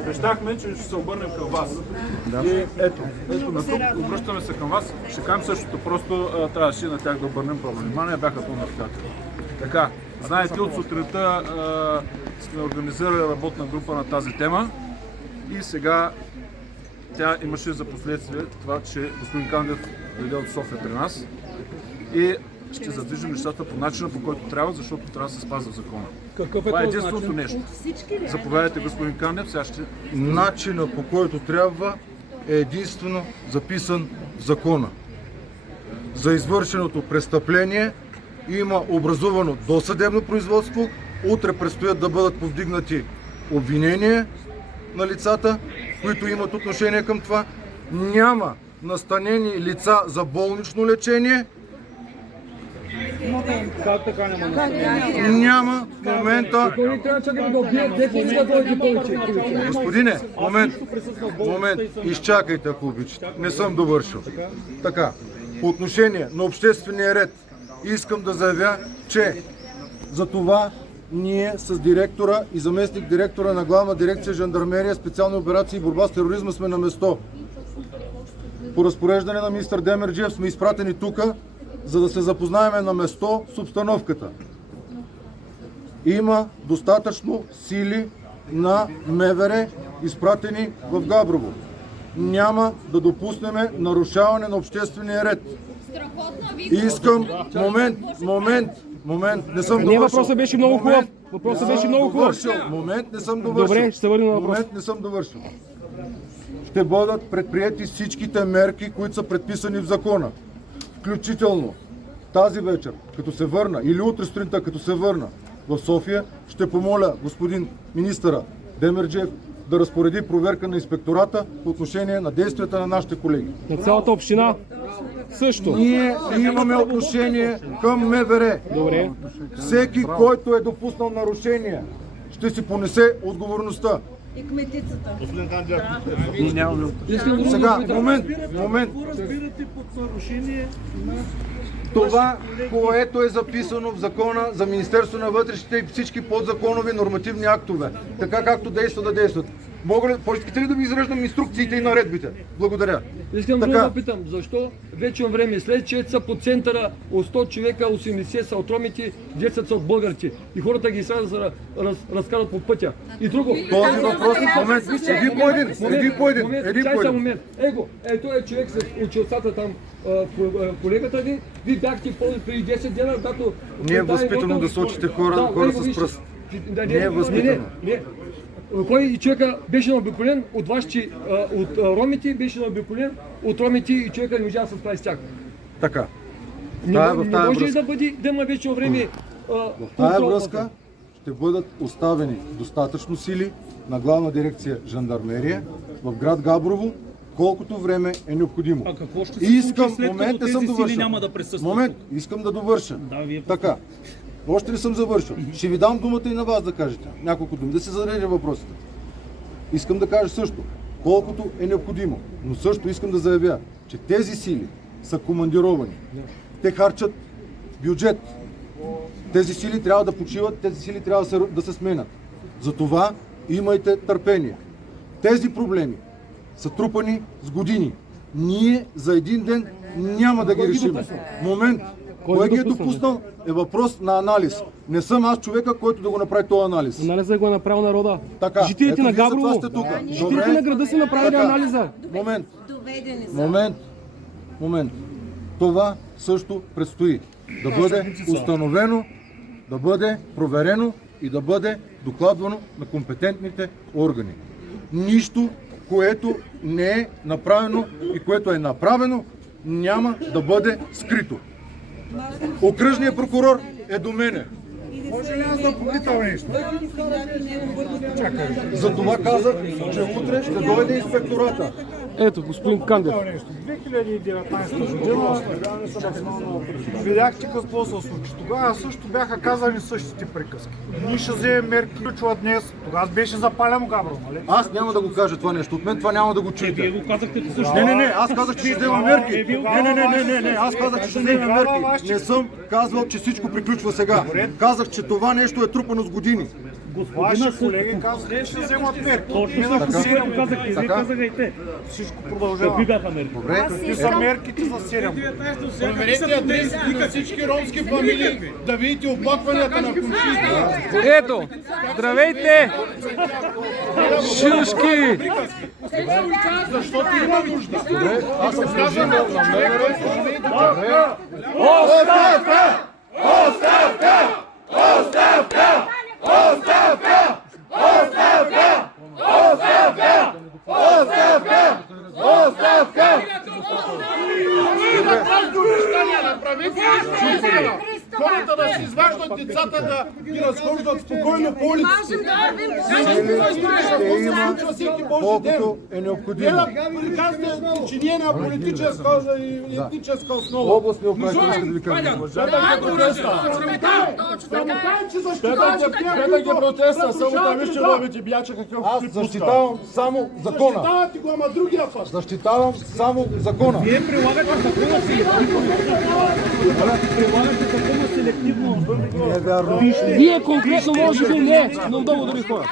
Обещахме, че ще се обърнем към вас. И ето на тук обръщаме се към вас. Ще кажем същото, просто трябваше на тях да обърнем внимание, бяха по-настоятелни. Така, знаете, от сутринта сме организирали работна група на тази тема и сега тя имаше за последствие това, че господин Кандев дойде от София при нас и ще задвижим нещата по начина, по който трябва, защото трябва да се спазва закона. Това е единственото нещо. Заповядайте, господин Кандев, сега ще... Начина, по който трябва, е единствено записан в закона. За извършеното престъпление има образувано досъдебно производство, утре предстоят да бъдат повдигнати обвинения на лицата, които имат отношение към това. Няма настанени лица за болнично лечение. Няма в момента... Господине, момент, изчакайте, ако обичате. Не съм довършил. Така, по отношение на обществения ред, искам да заявя, че за това ние с директора и заместник директора на Главна дирекция Жандармерия, специални операции и борба с тероризма сме на место. По разпореждане на министър Демерджиев сме изпратени тук, за да се запознаем на место с обстановката. Има достатъчно сили на МВР, изпратени в Габрово. Няма да допуснем нарушаване на обществения ред. Искам... Момент, не съм довършил. Въпросът беше много хубав. Въпросът беше много хубав. Момент, не съм довършил. Добре, ще се върнем на въпроса. Момент, не съм довършил. Ще бъдат предприети всичките мерки, които са предписани в закона. Включително тази вечер, като се върна, или утре сутринта, като се върна в София, ще помоля господин министъра Демерджиев да разпореди проверка на инспектората по отношение на действията на нашите колеги. На цялата община също. Ние имаме отношение към МВР. Добре. Всеки, който е допуснал нарушение, ще си понесе отговорността. И кметицата. Сега, момент. Разбирате под нарушение на... Това, което е записано в закона за Министерство на вътрешните и всички подзаконови нормативни актове, така както действат да действат. Искате ли да ви изреждам инструкциите и наредбите? Благодаря. Искам да питам, защо вече време, след че са по центъра от 100 човека, 80 са от ромите, 10 са от българите и хората ги сега да разкарат по пътя. И друго. Този въпрос, момент, един по един. Той е човек с очилцата там, колегата ви, вие бяхте преди 10 дена, когато... Не е възпитано да сочите хора с пръст. Не е възпитано. Кой човека беше наобиколен от вашите, от ромите, беше наобиколен от ромите и човека не можа да се справи с тях. Така. Не може ли да бъде, да има вече време... В тази връзка ще бъдат оставени достатъчно сили на Главна дирекция Жандармерия в град Габрово, колкото време е необходимо. А какво ще се случи след като тези сили няма да присъстват? Момент, искам да довърша. Вие... Така. Още не съм завършил. Ще ви дам думата и на вас да кажете няколко думи, да се зададете въпросите. Искам да кажа също, колкото е необходимо, но също искам да заявя, че тези сили са командировани. Те харчат бюджет. Тези сили трябва да почиват, тези сили трябва да се сменят. Затова имайте търпение. Тези проблеми са трупани с години. Ние за един ден няма да ги решим. Момент. Кой ги е допуснал е въпрос на анализ. Не съм аз човека, който да го направи този анализ. Анализа го е направил народа. Така, жителите на Габрово, жителите на града са направили анализа. Момент. Това също предстои да бъде установено, да бъде проверено и да бъде докладвано на компетентните органи. Нищо, което не е направено и което е направено, няма да бъде скрито. Окръжният прокурор е до мене. Може ли аз да попитам нещо? За това казах, че утре ще дойде инспектората. Ето, господин Кандев. 2019 година видяхте какво се случи. Тогава също бяха казани същите приказки. Ние ще вземем мерки, включва днес. Тогава беше запалено Габрово, нали? Аз няма да го кажа това нещо. От мен това няма да го чуете. Вие го казахте също. Не, аз казах, че ще вземам мерки. Не, аз казах, че ще вземам мерки. Не съм казвал, че всичко приключва сега. Казах, че това нещо е трупано с години. Господина колеги казаха, ще вземат мерки. Точно така казахте, вие казаха и те. Всичко продължава. Какви бяха мерки? Какви са мерките за 7? Проверете адресите на всички ромски фамилии, да видите оплакванията на комшиите. Ето, здравейте! Шишки! Защото има нужда. Аз съм служител на МВР. Хората да си изваждат децата, да ги разхождат спокойно по улиците. Колкото е необходимо. Казвате, че ние на политическа и етническа основа. Областни управители ще ви кажа. Гледай ги протеста, само да вижте робите бяча какъв Аз защитавам само закона. Защитавате го, ама другия път. Защитавам само закона. Вие прилагате закона селективно. Прилагате закона селективно. Не е вярно. Вие конкретно може би не, но много други хора.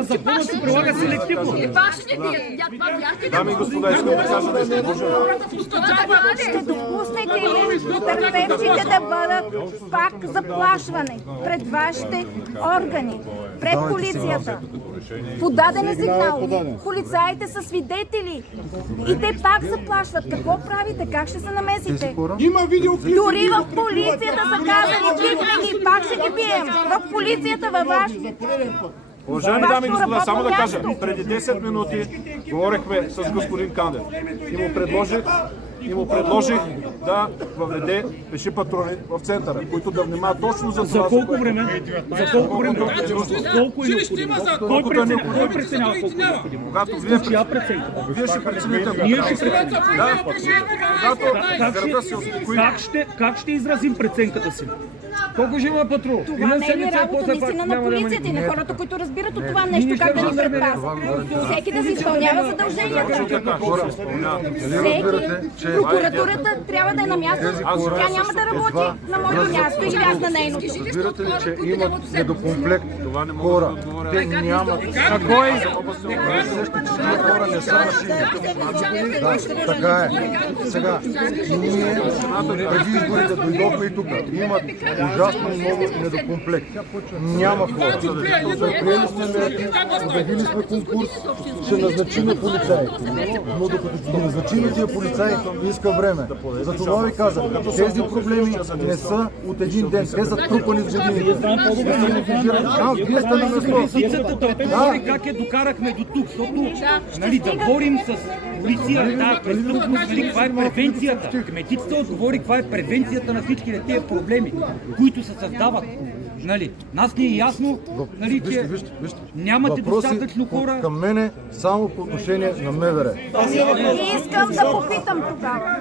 Закона се прилага селективно. Дами и господа, искам да кажа нещо. Ще допуснете ли търпевците да бъдат пак заплашвани пред вашите органи, пред полицията? Подадени сигнали. Полицаите са свидетели. И те пак заплашват. Какво правите? Как ще се намесите? Има видеоклип. Дори в полицията са казали, бихме ги, пак ще ги бием. В полицията, във ваш... Уважаеми дами и господа, само да кажа, преди 10 минути говорихме с господин Кандев и му предложих да въведе пеши патрули в центъра, които да внимават точно за това. За колко време? За колко време? Колко е необходимо? Кой преценява колко е необходимо? Когато вие Чия преценка? Вие ще прецените. Ние ще преценим. Да, когато града се успокои. Как ще изразим преценката си? Колко ще има патрул? Това не е ли работа наистина на полицията и на хората, които разбират от това нещо, как да ни предпазват? Всеки да си изпълнява задълженията. Всеки. Прокуратурата трябва да е на място. Тя няма да работи на моето място или аз на нейното. Разбирате ли, че имат недокомплект хора? Те нямат. Кой? Хора не са машини. Да, така е. Сега, ние преди изборите дойдохме и тук. Имат ужасно много недокомплект. Няма хора. Предприели сме мерки, обявили сме конкурс, ще назначиме полицаи. Но докато ги назначиме тия полицаи, иска време. Затова ви казах, тези проблеми не са от един ден. Те са трупани с години. Вие сте на место. Как докарахме до тук, защото да борим с полиция, да, престъпност, каква е превенцията. Кметицата отговори каква е превенцията на всички тези проблеми, които се създават. Нас ни е ясно, че нямате достатъчно хора. Към мене само по отношение на МВР. Искам да попитам тогава.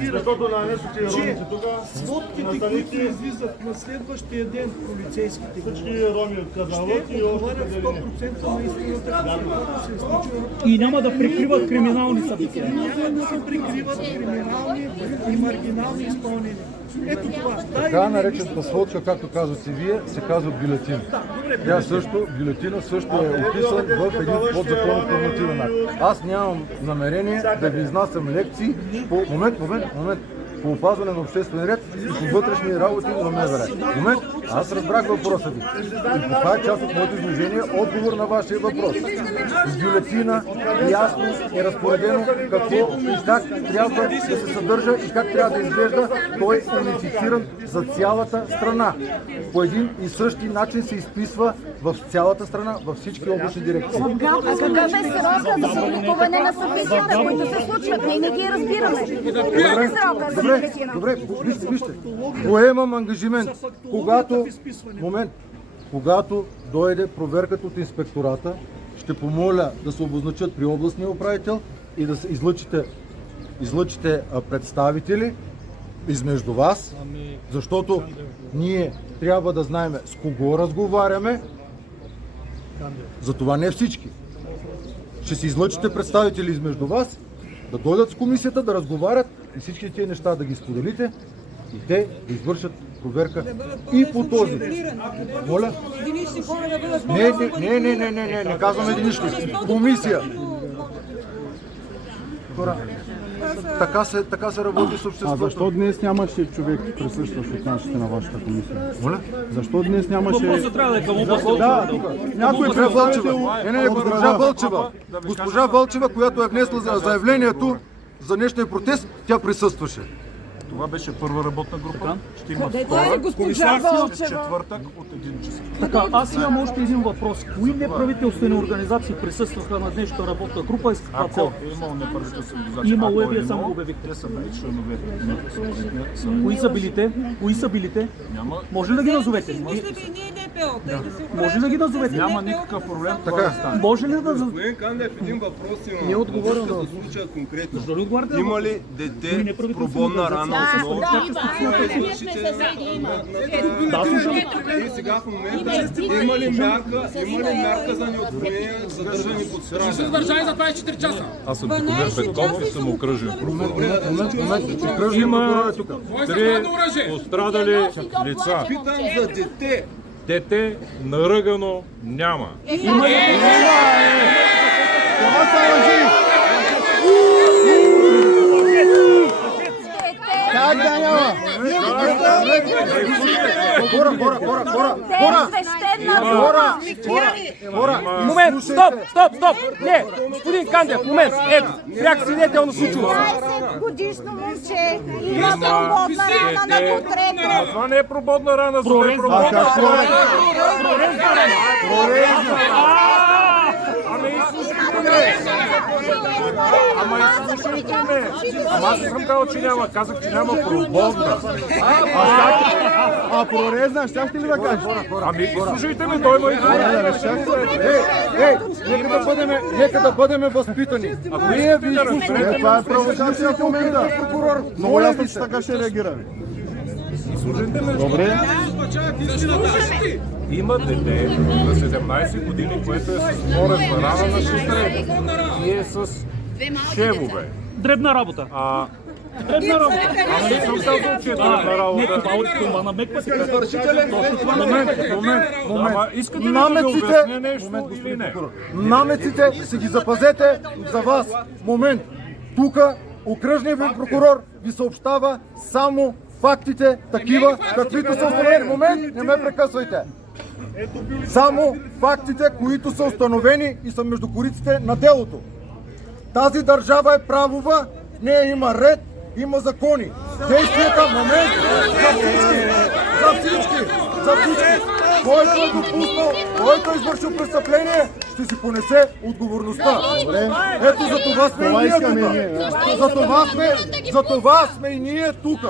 Да гарантира, че сводките, които излизат на следващия ден полицейските, всички роми отказават и отговарят 100% на истината, която се е случила. И няма да прикриват криминални събития. Няма да се прикриват криминални и маргинални изпълнения. Ето това. Така наречената сводка, както казвате вие, се казва бюлетин. Тя също, бюлетина също е описан в един подзаконов нормативен акт. Аз нямам намерение да ви изнасям лекции по по опазване на обществен ред и по вътрешни работи на МВР. Момент, аз разбрах въпроса ви. И това е част от моето изложение, отговор на вашия въпрос. С бюлетина ясно е разпоредено какво и как трябва да се съдържа и как трябва да изглежда. Той е унифициран за цялата страна. По един и същи начин се изписва в цялата страна, във всички областни дирекции. А какъв е срока за публикуване на събитията, които се случват? Ние не ги разбираме. Какъв е срока за бюлетина? Добре, вижте. Поемам ангажимент, когато дойде проверката от инспектората, ще помоля да се обозначат при областния управител и да се излъчите представители измежду вас, защото ние трябва да знаем с кого разговаряме, затова не всички. Ще се излъчите представители измежду вас, да дойдат с комисията, да разговарят и всички тези неща да ги споделите и те да извършат проверка и по този. Моля? Не казваме единични. Комисия. Хора, така се работи с обществото. А защо днес нямаше човек присъстващ от нашите на вашата комисия? Моля? Защо днес нямаше... Въпросът трябва да е към областта. Да, някой Госпожа представител... Вълчева. Не, госпожа Вълчева. Госпожа Вълчева, която е внесла за заявлението за днешния протест, тя присъстваше. Това беше първа работна група. Ще има Къде втора. е госпожа Вълчева? Четвъртък от 1 час. Така, аз имам още един въпрос. Кои неправителствени организации присъстваха на днешната работна група и с каква Ако цел? е имало неправителствени организации, Имало е, ако вие имало, само го обявихте. те са били членове на съответния Кои са билите? Кои са билите? Няма, Може ли да ги назовете? Може ли да ги назовете? няма никакъв проблем това да стане. Може ли да... Господин Кандев, един въпрос имам. Не отговорил Във на връзка с случая конкретно. Защо ли отговаряте? Има ли дете с прободна рана основа? Да, слушам. И сега в момента има ли мярка за неотклонение задържане под стража? Ще държави за 24 часа. Аз съм Тихомир Петков и съм окръжен прокурор. Има Три пострадали лица. Питам за дете. Дете наръгано няма. Как да няма? Хора! Момент, стоп! Не, господин Кандев, момент, ето, пряк свидетел на случило се. 20-годишно момче има прободна рана на потребна. Това не е прободна рана, за да е прободна. Ама изслушайте ме. Ама аз не съм казал, че няма. Казах, че няма прободна. А прорезна, щяхте ли да кажете? Ами слушайте ме, той има и Нека да бъдем възпитани. Ние ви изслушаме. Това е провокация в момента. Много ясно, че така ще реагираме. Добре. Има дете на 17 години, което е с порезна рана на шестерене и е с шевове. Дребна работа. Дребна работа. Аз не съм казал, че е дребна работа. Това намеквате. Момент. Ама искате ли да ви обясня нещо или не? Намеците си ги запазете за вас. Момент. Тук окръжният ви прокурор ви съобщава само фактите, такива, каквито са установени. Момент, не ме прекъсвайте. Само фактите, които са установени и са между кориците на делото. Тази държава е правова, в нея има ред, има закони. Действията, момент, за всички. Който е допуснал, който е извършил престъпление, ще си понесе отговорността. Ето за това сме и ние тук. За това сме и ние тук.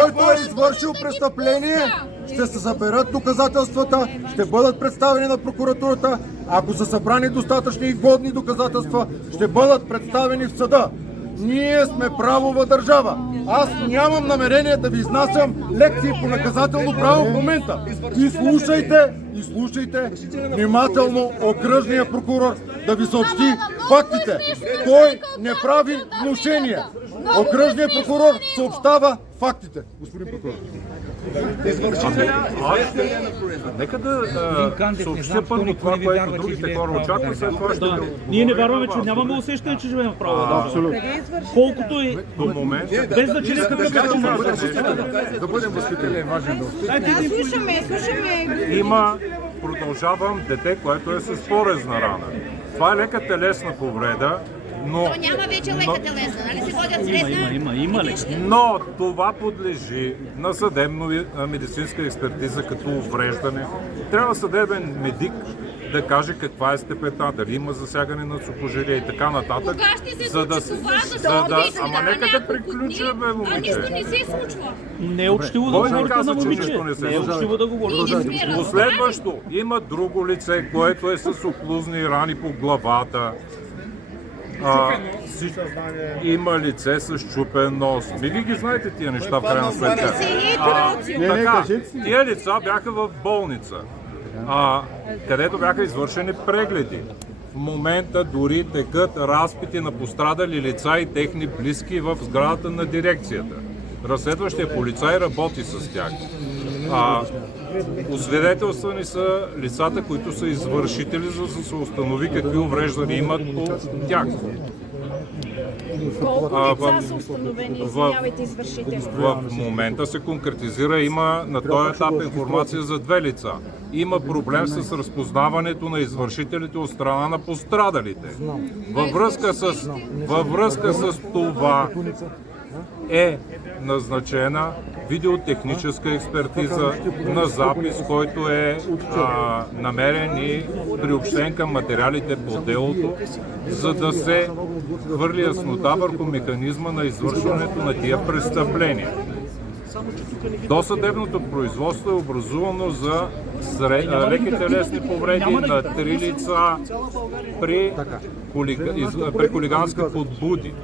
Който е извършил престъпление, ще се съберат доказателствата, ще бъдат представени на прокуратурата. Ако са събрани достатъчни и годни доказателства, ще бъдат представени в съда. Ние сме правова държава. Аз нямам намерение да ви изнасям лекции по наказателно право в момента. И слушайте внимателно окръжния прокурор да ви съобщи фактите. Той не прави внушения. Окръжният прокурор съобщава фактите. Господин прокурор. Нека да съобщя първо това, което другите хора очакват, след това ще го... Ние не вярваме, че нямаме усещане, че живеем в правова държава. Абсолютно. Колкото и До момента... без значение какъв е момент. Да бъдем възпитани. Слушаме. Има, продължавам, дете, което е с порезна рана. Това е лека телесна повреда, но... То няма вече лека телесна, нали се ходят средна? Има ли? Но това подлежи на съдебно-медицинска експертиза като увреждане. Трябва съдебен медик да каже каква е степента, дали има засягане на сухожилия и така нататък. Кога ще се случи това? Ама нека да приключим, бе, момиче. Нищо не се случва. Не е учтиво да Кой не говорите каза, на че момиче. нищо не се Не е случва? учтиво да говорите. Последващо, има друго лице, което е с оклузни рани по главата. Има лице с чупен нос. Вие ги знаете тия неща в крайна сметка. Така, тия лица бяха в болница, където бяха извършени прегледи. В момента дори текат разпити на пострадали лица и техни близки в сградата на дирекцията. Разследващия полицай работи с тях. Освидетелствани са лицата, които са извършители, за да се установи какви увреждания имат по тях. Колко деца са установени, извинявайте, извършители? В момента се конкретизира, има на този етап информация за 2 лица. Има проблем с разпознаването на извършителите от страна на пострадалите. Във връзка с това е назначена видеотехническа експертиза на запис, който е намерен и приобщен към материалите по делото, за да се хвърли яснота върху механизма на извършването на тия престъпления. Досъдебното производство е образувано за леки телесни повреди на 3 лица при хулигански подбуди.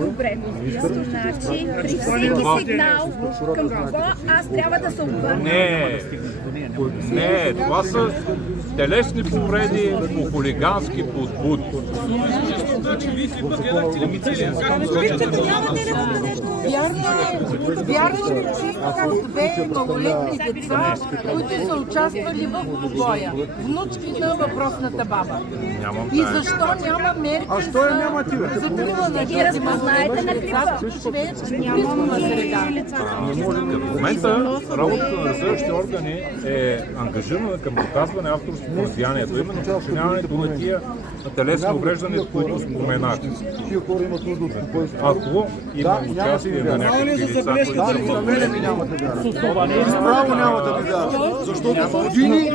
Добре, значи при всеки сигнал към кого аз трябва да се обърна? Не, това са телесни повреди по хулигански подбуди. Вярно ли, че има 2 малолетни деца, които са участвали в побоя? Внучки на въпросната баба. И защо няма мерки за закрила на ги разпознаете на клипа? В момента работата на разследващите органи е ангажирана към доказване авторството на деянието, именно причиняването на тия телесни увреждания, които споменах. Ако има участие на някакви лица, които Право нямате да вярвате, защото с години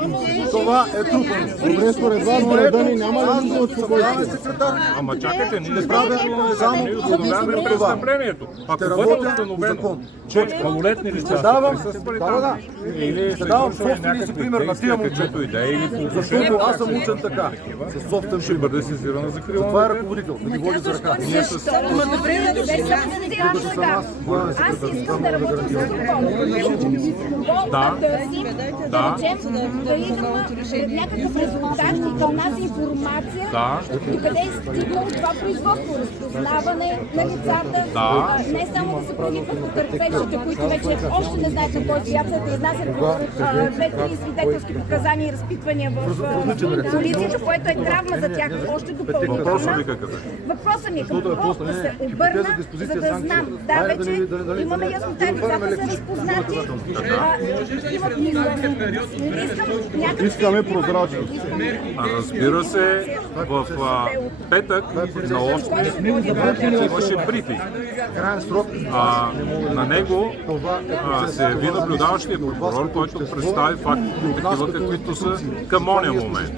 това е трупано. Добре, според вас, Марадани няма ли да освобождаваме секретар? Ама чакайте, ние не правя само установяваме престъплението. Ако бъде установено, че малолетни лица са присъствали там, или са извършвали някакви действия, каквито и да е, или по отношение, аз съм учен така, с собствен ще бъде сезирана закрила. Това е ръководител, да ги води за ръка. Аз искам да работя с Любов. Да търсим, да има някакъв резултат и към нас информация, докъде е стигнало това производство, разпознаване на лицата, не само да се привикват потърпевшите, които вече още не знаят на кой свят са, да изнасят 2-3 свидетелски показания и разпитвания в полицията, което е травма за тях, още допълнително. Въпросът ми е към кого да се обърна, за да знам. Да, вече имаме яснота, лицата са разпознати, имат Искаме прозрачност. Разбира се, в петък на 8 имаше брифинг. На него се яви наблюдаващия прокурор, който представи фактите такива, каквито са към ония момент.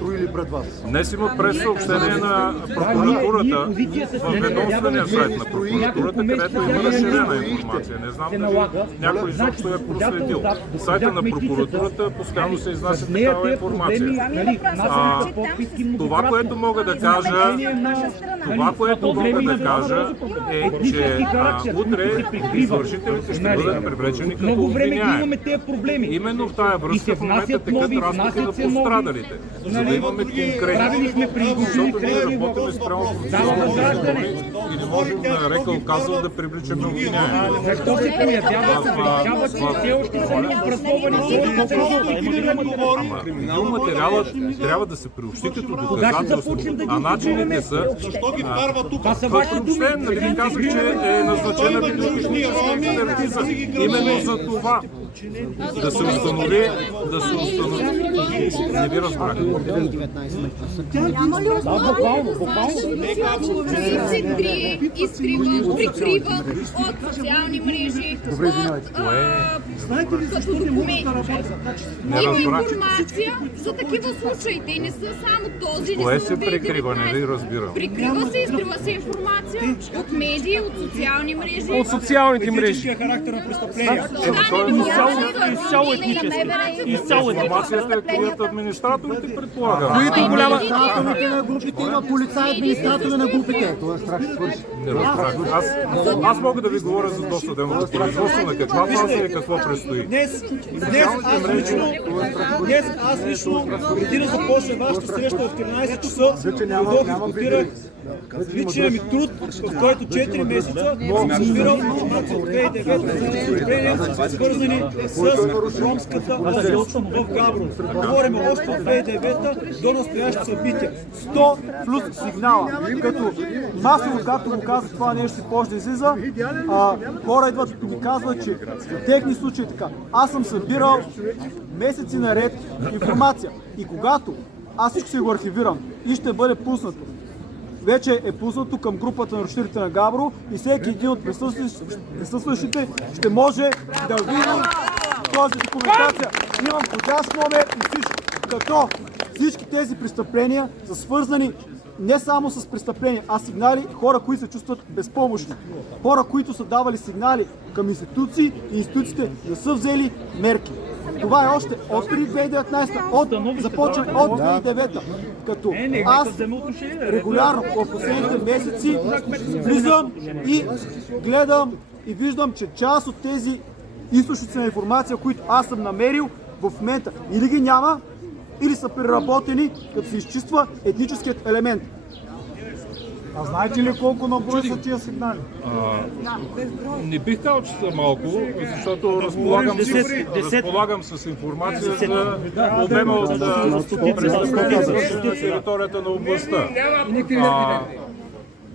Днес има прес-съобщение на прокуратурата в ведомствения сайт на прокуратурата, където има разширена информация. Не знам дали някой изобщо е проследил. Сайта на прокуратурата постоянно се изнася такава информация. Това, което мога да кажа, е, че утре извършителите ще бъдат привлечени като обвиняеми. Именно в тази връзка в момента текат разходи на пострадалите, за да имаме конкретни, защото ние работим спрямо професионално закони и не можем на рекъл казал да привличаме обвиняеми. Защо се появява, че все още са образовани материалът трябва да се приобщи като доказателство, а начините са приобщен, да ви казах, че е назначена видеотехническа експертиза. Именно за това да се установи, не ви разбрах. Няма ли основание да се прикрива от социални мрежи, като документи? Има информация за такива случаи. Те не са само този. Кое се прикрива, не ви разбирам. Прикрива се, изтрива се информация от медии, от социални мрежи. От социалните мрежи. Характер на престъпления. Изцяло етнически. Изцяло информацията е крият администраторите, предполагам. Които голяма... Администраторите на групите има полицаи, администратори на групите. Това е страх се свърши. Аз мога да ви говоря за досъдебното производство, на каква фаза и какво предстои. Днес аз лично, преди да започне вашата среща в 13 часа, дойдох и скопирах личния ми труд, в който 4 месеца съм събирал информация от 2009 за престъпления, свързани с ромската общност в Габрово. Говорим още от 2009 до настоящите събития. 100 плюс сигнала. Като масово, както го казах, това нещо почне да излиза, хора идват и ми казват, че в техни случаи е така. Аз съм събирал месеци наред информация и когато аз всичко си го архивирам и ще бъде пуснато, вече е пуснато към групата на нарушителите на Габрово и всеки един от присъстващите ще може да види този документация. Имам входящ номер и всичко. Като всички тези престъпления са свързани не само с престъпления, а сигнали, хора, които се чувстват безпомощни. Хора, които са давали сигнали към институции и институциите не са взели мерки. Това е още от преди 2019, започва от 2009. Като аз регулярно в последните месеци влизам и гледам и виждам, че част от тези източници на информация, които аз съм намерил в момента, или ги няма, или са преработени, като се изчиства етническият елемент. А знаете ли колко на брой са тия сигнали? Не бих казал, че са малко, защото разполагам с информация за обема от престъпления на територията на областта.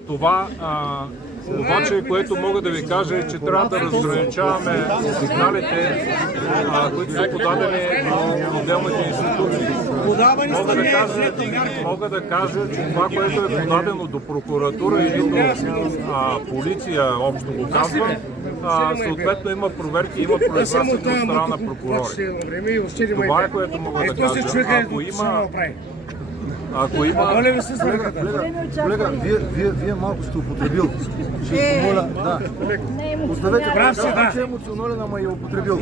Това обаче, което мога да ви кажа е, че трябва да разграничаваме сигналите, които са подадени на отделните институции. Мога да кажа, че това, което е подадено до прокуратура или до полиция, общо го казвам, съответно има проверки, има произнасяне от страна на прокурори. Това е, което мога да кажа. Ако има... Колега, вие малко сте употребил. Ще моля, да. Оставете, прав си, да. Емоционален, ама и употребил.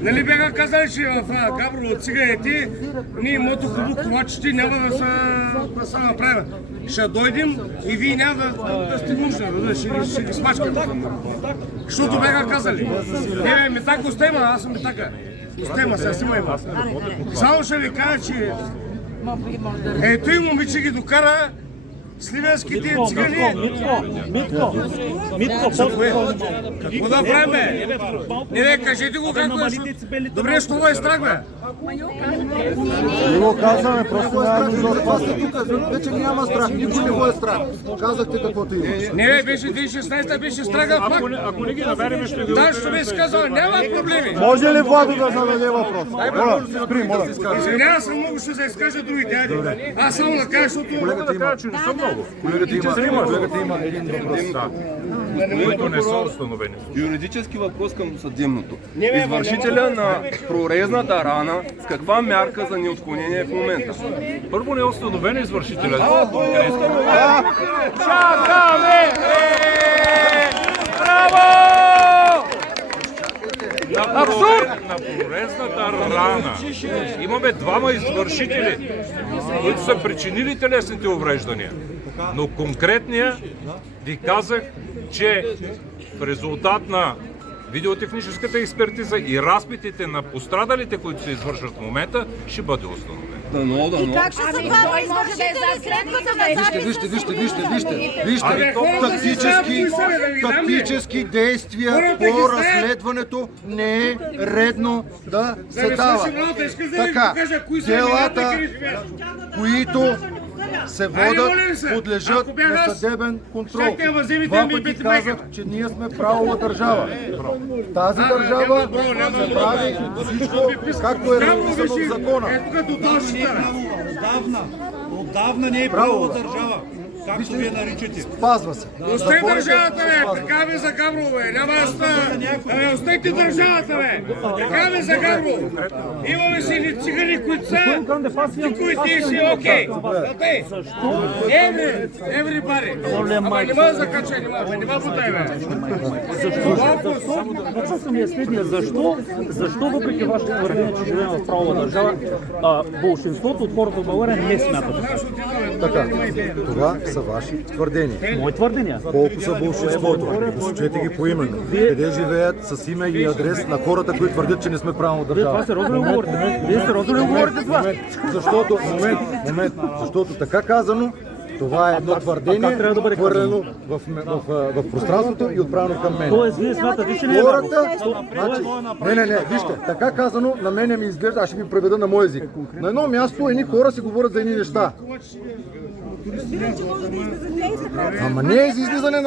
Нали бяха казали, че в Габрово от циганите ние мотоклуб колачите няма да се направят. Ще дойдем и вие няма да сте нужни, ще ги смачкаме. Защото бяха казали. Не, метак остема, аз съм метака. Остема, сега си има. Само ще ви кажа, че ето и момиче ги докара сливенските цигани. Митко, какво да правим, бе? Не, кажете го какво е. Добре, що е страх, бе? Не го казваме, просто вече няма страх, никой не го е страх. Казахте каквото имаш. Не, бе, беше 2016, беше страга пак. Ако не ги намерим, ще ви... Да, ще беше казал, няма проблеми. Може ли Владо да зададе въпрос? Моля, спри, моля. Извинявам се, много ще се изкажа другите. Аз само да кажа, защото... Колегата има, че не са много. Колегата има един въпрос. Които не са установени. Юридически въпрос към съдебното. Извършителя на прорезната рана с каква мярка за неотклонение в момента? Първо не е установен извършителя. Чакаме! Браво! Абсурд! На прорезната рана имаме двама извършители, които са причинили телесните увреждания. Но конкретния ви казах, че в резултат на видеотехническата експертиза и разпитите на пострадалите, които се извършват в момента, ще бъде установен. И как ще се прави извършители след като на записа? Вижте, тактически действия по разследването не е редно да се дава. Така, делата, които се водят, подлежат на съдебен контрол. Два пъти казах, че ние сме правова държава. В тази държава се прави всичко, както е разписано в закона. Отдавна не е правова държава. Както вие наричате. Спазва се. Остай държавата, бе! Така бе за Габрово, бе! Няма да става! Остайте държавата, бе! Така бе за Габрово! Имаме си ни цигани, които са... Ти, които ти си окей! Окей! Everybody! Ама не мога да закача, не мога бутай, бе! Въпросът ми е следния. Защо въпреки вашето твърдение, че живеем в правова държава, болшинството от хората в България не смятат? Така, това са ваши твърдения. Мои твърдения. Колко са болшинството? Посочете ги поименно. Къде живеят с име и адрес на хората, които твърдят, че не сме правилна държава? Това сериозно ли говорите? Вие сериозно ли говорите това? Защото, момент, защото така казано, Това е едно твърдение, хвърлено в пространството и отправено към мен. Тоест, вие смятате, че не е Хората, значи, не, вижте, така казано, на мене ми изглежда, аз ще ви преведа на мой език. На едно място едни хора си говорят за едни неща. Ама не е излизане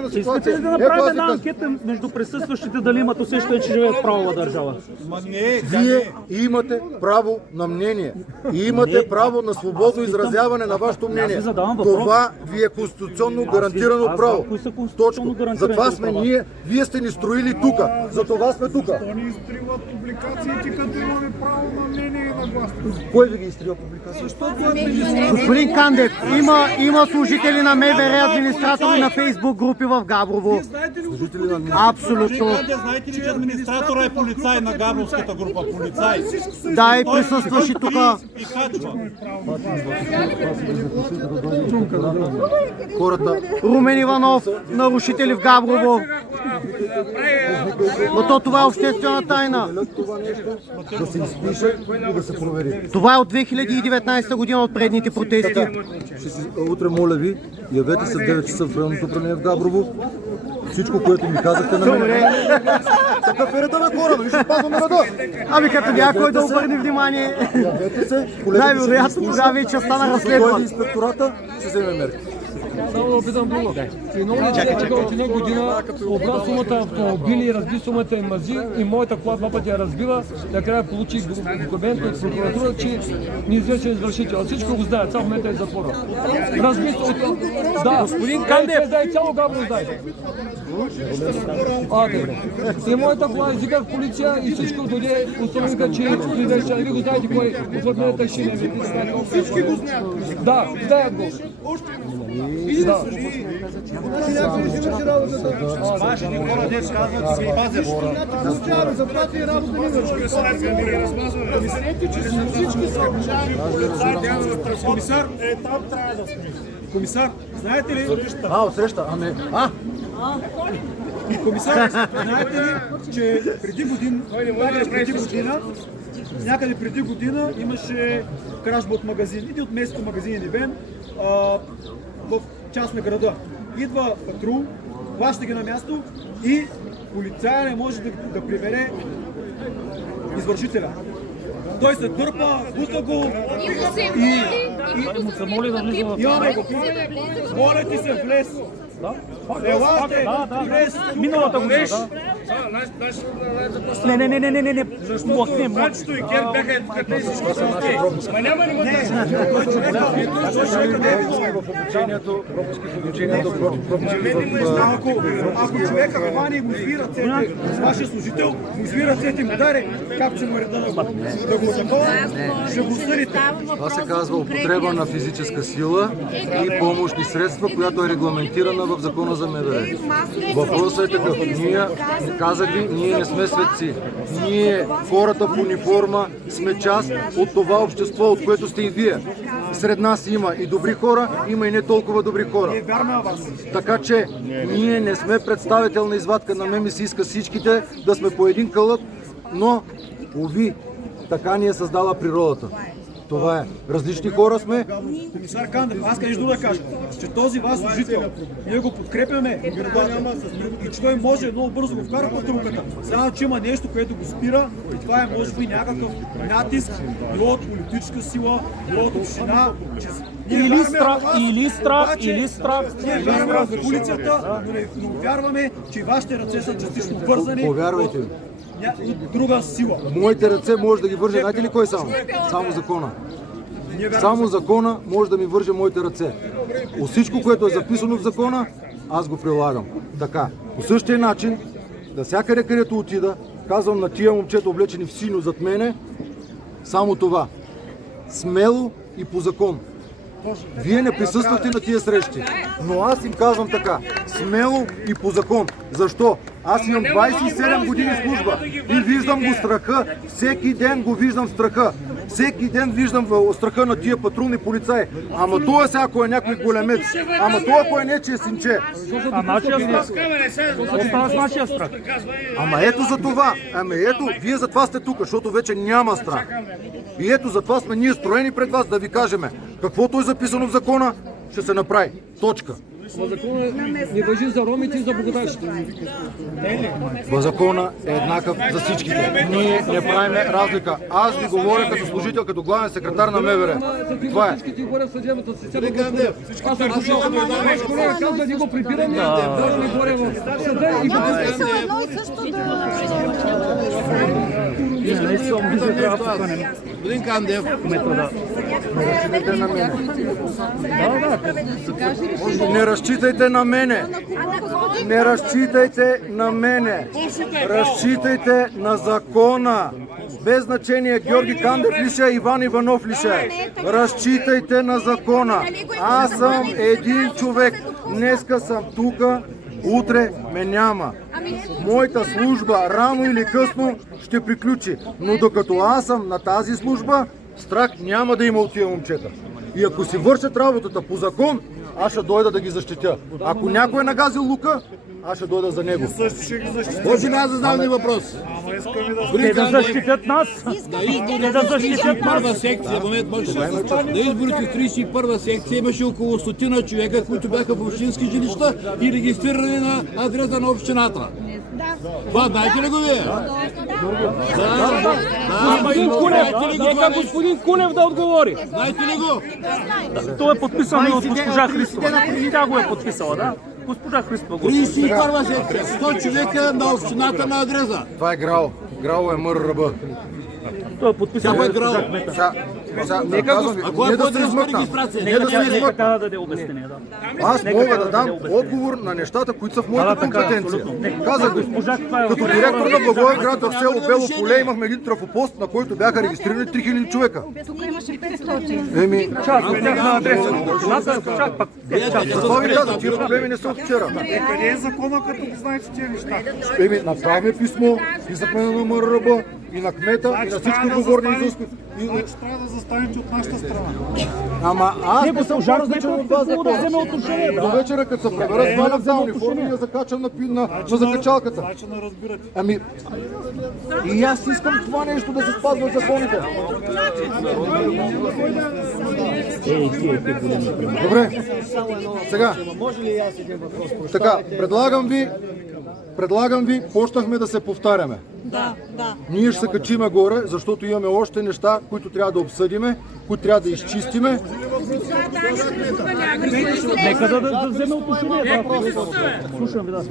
на ситуация. Искате ли да направим една анкета между присъстващите, дали имат усещане, че живеят в правова държава? Вие имате право на мнение и имате право на свободно изразяване на вашето мнение. Това ви е конституционно гарантирано право. Точно. Затова сме ние, вие сте ни строили тука. Затова сме тука. Ни изтриват публикациите, като имаме право на мнение и на глас. Кой ви ги изтрива публикации? Господин Кандев, има служители на МВР, администратори на Фейсбук групи в Габрово. Абсолютно. Знаете ли, че администратора е полицай на Габровската група? Полицай. Да, и присъстващи тук. И качва. Хората. Румен Иванов, нарушители в Габрово. Но това е обществена тайна. Да се изпише и да се провери. Това е от 2019 година, от предните протести. Утре, моля ви, явете се в 9 часа в районното управление в Габрово. Всичко, което ми казахте на мен. Такъв е реда на хора, но ще пазваме реда. Ами като някой да обърне внимание. Явете се, най-вероятно тогава вече стана разследван. Дойде инспектората, ще вземе мерки. Само да опитам друго. От една година обра сумата автомобили, разби сумата и мази и моята кола два пъти я разбива. Накрая получих документ от прокуратура, че неизвестен извършител. Всичко го знаят, само в момента е затвора. Разби да, господин Кандев, знае, цяло Габрово знае. Добре. И моята кола извиках полиция и всичко дойде, установиха, че извършител. И ви го знаете кой от мената ще не ви. Всички го знаят. Да, знаят го. Вашите хора днес казват, че се пазят. Заплати и работа не Комисар, там трябва да сме. Комисар, знаете ли? Среща, Комисар, знаете ли, че преди година, някъде преди година имаше кражба от магазин, един от местните магазини Нивен, в част на града. Идва патрул, плаща ги на място и полицая не може да прибере извършителя. Той се дърпа, бута го и му се моли да влиза в... Моля ти се, влез! Елате, влез! Миналата година, да. Не. Младшето и Кер бяха къде всички са окей. Ма няма ли в обучението, пропуски в обучението, Ако човека хване и му изви ръцете, с вашия служител, му изви ръцете и му даде, както се му реда да го такова, ще го съдите. Това се казва употреба на физическа сила и помощни средства, която е регламентирана в Закона за МВР. Въпросът е такъв. Казах ви, ние не сме светци. Ние, хората в униформа, сме част от това общество, от което сте и вие. Сред нас има и добри хора, има и не толкова добри хора. Така че ние не сме представителна извадка. На мен ми се иска всичките да сме по един кълъп, но, уви, така ни е създала природата. Това е. Различни хора сме. Комисар Кандев, аз нещо да кажа, че този ваш служител, ние го подкрепяме и че той може много бързо го вкара по трупата. Само, че има нещо, което го спира и това е може би някакъв натиск, било от политическа сила, било от община. Или страх. Ние вярваме в полицията, но вярваме, че вашите ръце са частично вързани. Повярвайте ми. Друга сила. Моите ръце може да ги върже, знаете ли кой само? Само закона. Само закона може да ми върже моите ръце. От всичко, което е записано в закона, аз го прилагам. Така. По същия начин, да всякъде където отида, казвам на тия момчета, облечени в синьо зад мене, само това. Смело и по закон. Вие не присъствате на тия срещи, но аз им казвам така, смело и по закон. Защо? Аз имам 27 години служба и виждам го страха, всеки ден го виждам страха. Всеки ден виждам страха на тия патрулни полицаи. Ама това сега, ако е някой големец, ама това, ако е нечия синче. Ама ето за това, вие за това сте тук, защото вече няма страх. И ето за това сме ние строени пред вас да ви кажем, каквото е записано в закона, ще се направи. Точка. Законът не важи за ромите и за богаташите. Закона е еднакъв за всичките. Ние не правим разлика. Аз ви говоря като служител, като главен секретар на МВР. Това е. Всички говоря в съдебната система. Аз съм слушал, наш колега казва, ние го прибираме, да не говоря в съда и го Едно и също Господин Кандев, Не разчитайте на мене. Не разчитайте на мене. Разчитайте на закона. Без значение Георги Кандев ли ще е, Иван Иванов ли ще е. Разчитайте на закона. Аз съм един човек. Днеска съм тука, утре ме няма. Моята служба рано или късно ще приключи. Но докато аз съм на тази служба, страх няма да има от тия момчета. И ако си вършат работата по закон, аз ще дойда да ги защитя. Ако някой е нагазил Лука, аз ще дойда за него. може ли аз да задам един въпрос? Те да защитят нас. Те да защитят нас. Първа секция, на изборите в 31-а секция имаше около 100 човека, които бяха в общински жилища и регистрирани на адреса на общината. Това знаете ли го вие? Нека господин Кунев да отговори. Знаете ли го? Това е подписано от госпожа Христова. Тя го е подписала, да? Госпожа Христова го е подписала. 31-а секция, 100 човека на общината на адреса. Това е ГРАО. ГРАО е МРРБ. Той е подписан от госпожа Кмета. Ако е по-дръжна регистрация, Не да се измъкна. Така да даде обяснение, да. Аз мога да дам отговор на нещата, които са в моята компетенция. Казах ви, като директор на Благоевград в село Бело поле имахме един трафопост, на който бяха регистрирани 3000 човека. Тук имаше 500. Еми, Част от тях на адреса. Чак пак. затова ви казах, тия проблеми не са от вчера. Къде е закона, като го знаете тия неща? Еми, направихме писмо, писахме на МРРБ и на кмета, и на всички отговорни изисквания. Значи трябва да застанете от нашата страна. Ама аз Него се ожарваме от това да вземе отношение. до вечера, като се пребера, сваля в униформа и я закачам на закачалката. Значи не разбирате. Ами, и аз искам това нещо да се спазва от законите. Добре, сега, така, предлагам ви, почнахме да се повтаряме. Да. Ние ще се качиме горе, защото имаме още неща, които трябва да обсъдиме, които трябва да изчистиме. Нека да вземе отношение. Слушам ви, да.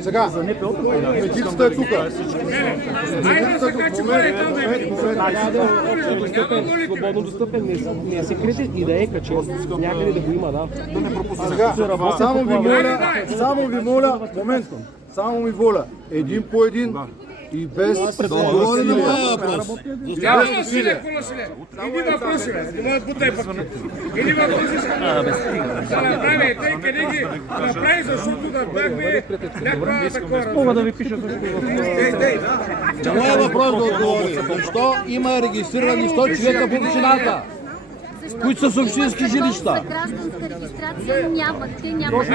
Сега, медицата е тук. Свободно достъпен, не е секретен и да е качен. Някъде да го има, да. Сега, само ви моля, момент, само ми воля, един по един и без насилие. Иди въпроси, не ме бутай пък. Иди въпроси да направите, къде ги направи, защото да бяхме някаква такова. Мога да ви пиша също. Моя въпрос да отговори. Защо има регистрирани 100 човека в общината, които са с общински жилища? За гражданска регистрация нямат. Те нямат.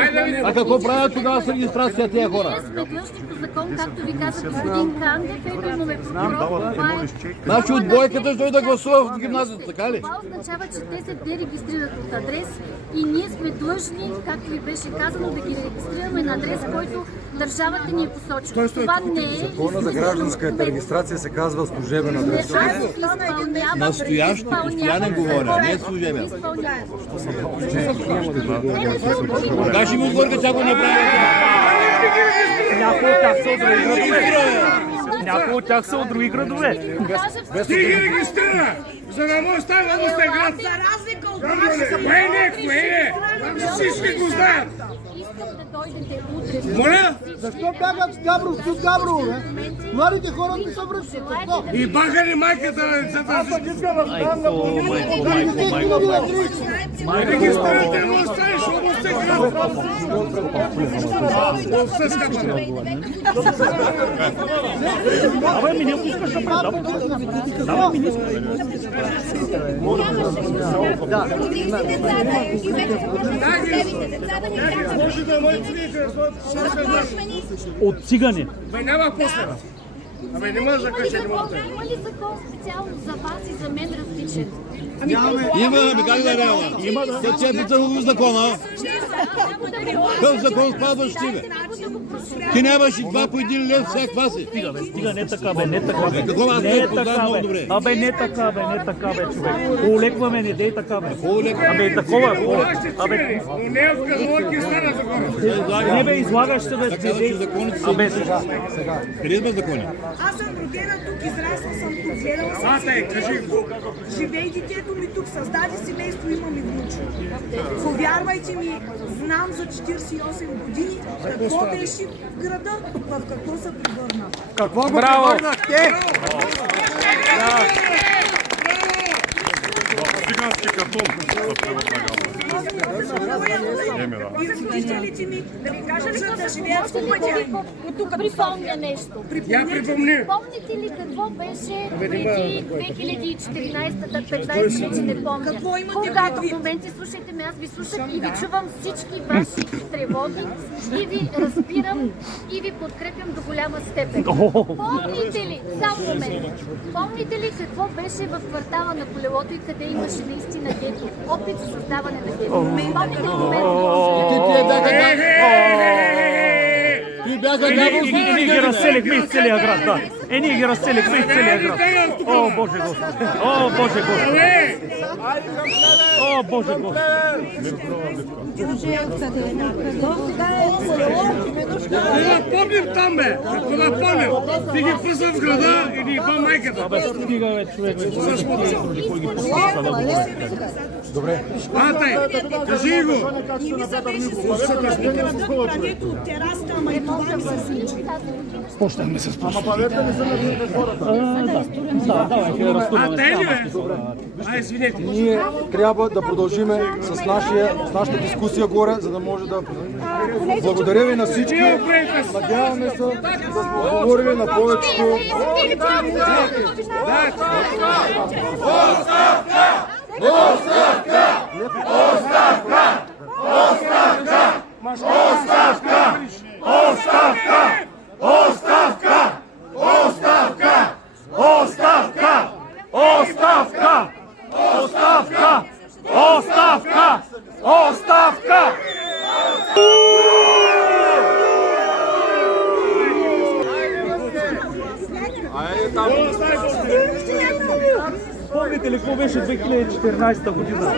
А какво правят тогава с регистрация тези хора? Ние сме длъжни по закон, както ви каза господин Кандев, ето имаме прокурор. Значи отбойката ще да гласува в гимназията, така ли? Това означава, че те се дерегистрират от адрес и ние сме длъжни, както ви беше казано, да ги регистрираме на адрес, който държавата ни е посочила. Това не е... Закона за гражданската регистрация се казва служебен адрес. Настоящ, постоянен говоря, не е служебен. Кога ще ми отговорите, че ако направите? Някои от тях са от други градове. Някои от тях са от други градове. Ти ги регистрира, за да може става областен град. За разлика от Кое не? Всички го знаят. Искам да дойдете утре. Моля? Защо бягат с Габрово, с Габрово, бе? Младите хора не се връщат. Защо? И баха ли майката на децата? Регистрирате му останеш областен град. Все скъпа. Абе, ми не пускаш напред. Давай ми не От цигани. Бе, няма после. Абе, не може да кажа, не мога да. Има ли закон специално за вас и за мен различен? Има, как да няма? Има, да се питам в закона. Какъв закон спазваш ти, бе? Ти нямаш и 2 по 1 лев всяка си. Стига, не така, бе, не така, бе. Какво аз не познавам много добре? Абе, не така, бе, човек. Олекваме, не дей така, бе. Абе, такова, абе. Но не е отказала, ки стана закона. Не, бе, излагаш се, бе, Така дей. че законите са... Абе, Къде сме закони? Аз съм родена тук, израсла съм тук, гледала съм Ата кажи го. живее детето ми тук, създаде семейство, имам и внуче. Повярвайте ми, знам за 48 години какво беше в града, в какво се превърна. Какво го превърнахте? Цигански картон. И слушателите ми, да ви кажа ли да живеят по пътя. Припомня нещо. Я припомни. Помните ли какво беше преди 2014-15, вече не помня? Какво имате Когато предвид? в моменти, слушайте ме, аз ви слушах и ви чувам всички ваши тревоги и ви разбирам и ви подкрепям до голяма степен. Помните ли, само момент, помните ли какво беше в квартала на колелото и къде имаше наистина гето? Опит за създаване на гето. Помните ли момент? Ти бяха ние ги разселихме из целия град, да. Ние ги разселихме из целия град. О, Боже Господи! О, Боже Господи! О, Боже Господи! Да помним там, бе. Да помним. Ти ги пъсна в града и ни ба майката. Абе, стига, бе, човек, бе. Добре. Атай, кажи го. И ми се беше случило да ми крадат прането от терасата, ама и това ми се случи. Спощахме се, Ама падете ли са на хората? Да, давай, ще разтуваме. Атай ли, бе? Ай, извинете. Ние трябва да продължиме с нашата дискусия горе, за да може да... Благодаря ви на всички. Надяваме се да сме отговорили на повечето. Помните ли какво беше 2014 година?